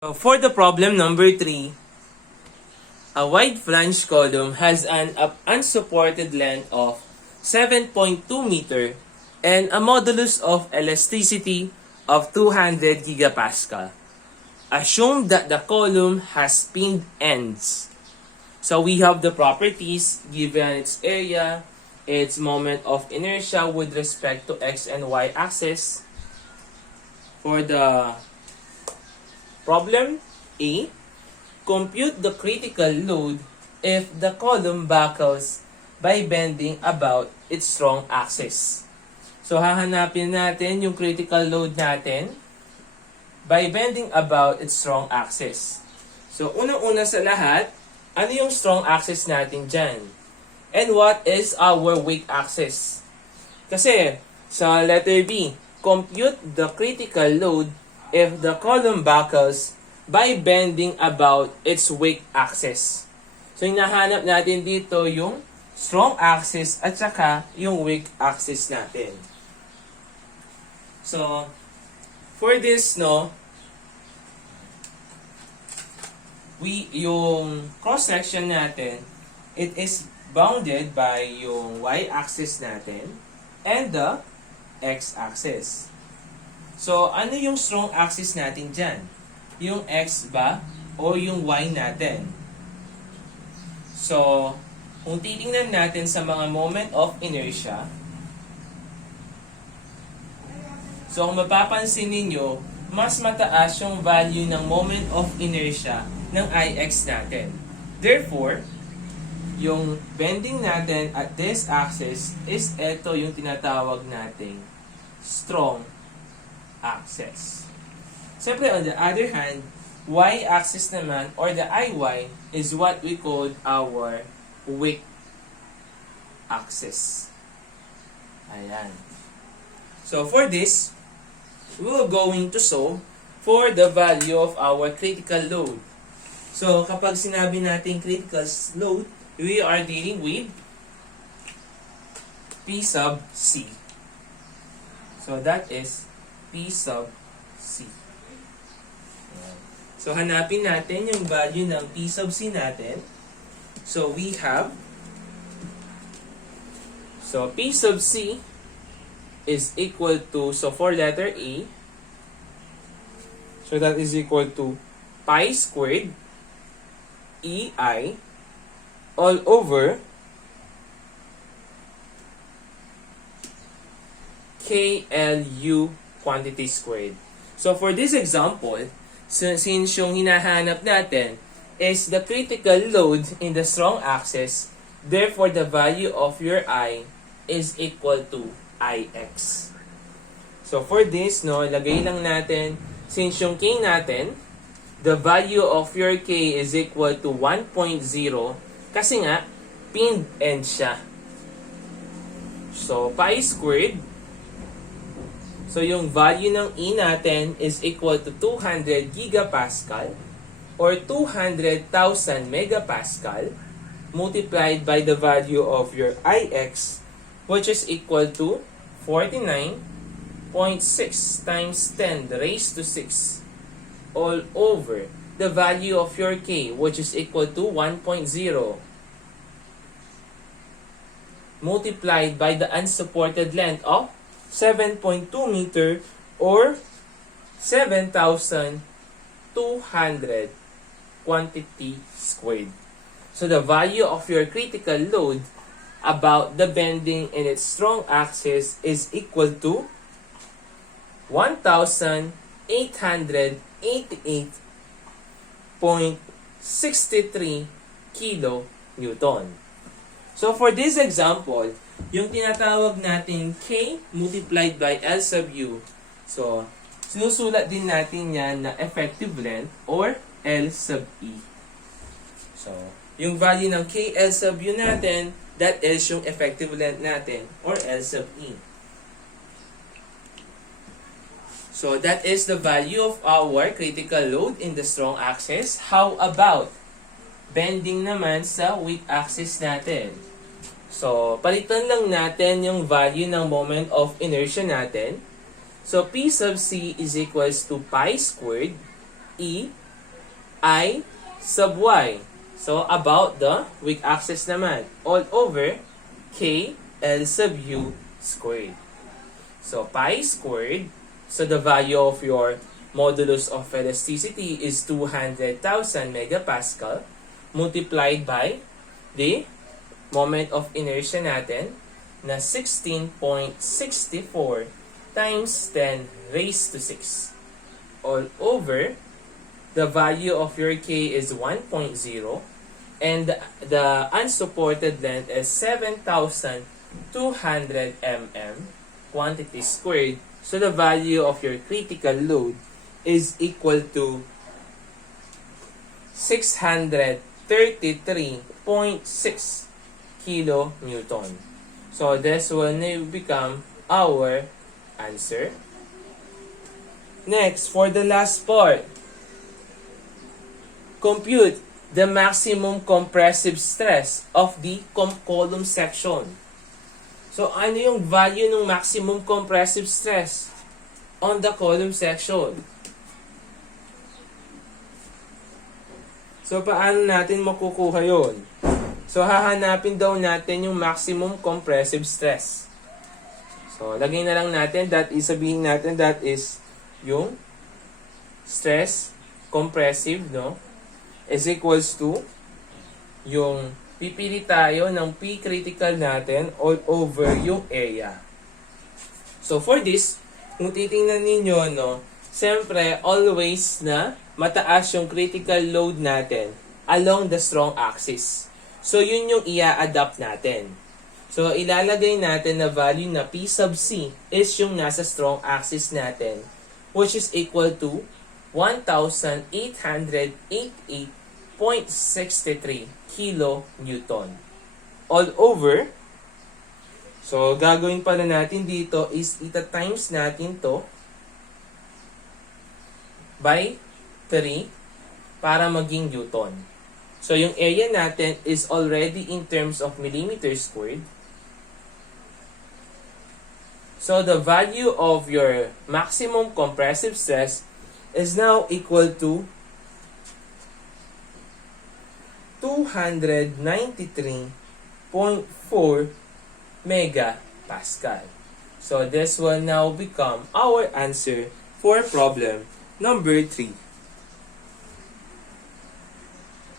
So for the problem number 3, a wide flange column has an unsupported length of 7.2 meter and a modulus of elasticity of 200 gigapascal. Assume that the column has pinned ends. So we have the properties given its area, its moment of inertia with respect to x and y axis. For the problem A, compute the critical load if the column buckles by bending about its strong axis. So hahanapin natin yung critical load natin by bending about its strong axis. So unang-una sa lahat, ano yung strong axis natin dyan? And what is our weak axis? Kasi sa letter B, compute the critical load if the column buckles by bending about its weak axis. So, hinahanap natin dito yung strong axis at saka yung weak axis natin. So, for this, yung cross-section natin, it is bounded by yung y-axis natin and the x-axis. So, ano yung strong axis natin dyan? Yung x ba o yung y natin? So, kung titingnan natin sa mga moment of inertia, so kung mapapansin ninyo, mas mataas yung value ng moment of inertia ng ix natin. Therefore, yung bending natin at this axis is ito yung tinatawag nating strong axis. Siyempre, on the other hand, y-axis naman, or the IY, is what we call our weak axis. Ayan. So, for this, we will going to solve for the value of our critical load. So, kapag sinabi natin critical load, we are dealing with P sub C. So, that is P sub C. So, hanapin natin yung value ng P sub C natin. So, we have, so P sub C is equal to, so for letter A, so that is equal to pi squared EI all over KLU quantity squared. So, for this example, since yung hinahanap natin is the critical load in the strong axis, therefore the value of your I is equal to Ix. So for this, ilagay lang natin, since yung K natin, the value of your K is equal to 1.0 kasi nga, pinned end siya. So pi squared, so yung value ng E natin is equal to 200 gigapascal or 200,000 megapascal multiplied by the value of your Ix, which is equal to 49.6 times 10 raised to 6 all over the value of your K, which is equal to 1.0 multiplied by the unsupported length of 7.2 meter or 7,200 quantity squared. So the value of your critical load about the bending in its strong axis is equal to 1,888.63 kilonewton. So for this example, yung tinatawag natin K multiplied by L sub U. So, sinusulat din natin yan na effective length or L sub E. So, yung value ng K L sub U natin, that is yung effective length natin or L sub E. So, that is the value of our critical load in the strong axis. How about bending naman sa weak axis natin? So, palitan lang natin yung value ng moment of inertia natin. So, P sub C is equals to pi squared E I sub y. So, about the weak axis naman. All over K L sub U squared. So, pi squared. So, the value of your modulus of elasticity is 200,000 megapascal multiplied by the moment of inertia natin na 16.64 times 10 raised to 6. All over, the value of your K is 1.0 and the unsupported length is 7,200 mm quantity squared. So the value of your critical load is equal to 633.6 kilonewton. So this will now become our answer. Next, for the last part, compute the maximum compressive stress of the column section. So, ano yung value ng maximum compressive stress on the column section? So, paano natin makukuha yun? So, hahanapin daw natin yung maximum compressive stress. So, lagay na lang natin, sabihin natin that is yung stress compressive, no? Is equals to yung pipili tayo ng P critical natin all over yung area. So for this, kung titingnan ninyo, no, siyempre always na mataas yung critical load natin along the strong axis. So yun yung i-adapt natin. So ilalagay natin na value na P sub C is yung nasa strong axis natin, which is equal to 1,888.63 kilonewton. All over, so gagawin pala natin dito is ita-times natin to by 3 para maging newton. So yung area natin is already in terms of millimeters squared. So the value of your maximum compressive stress is now equal to 293.4 megapascal. So this will now become our answer for problem number 3.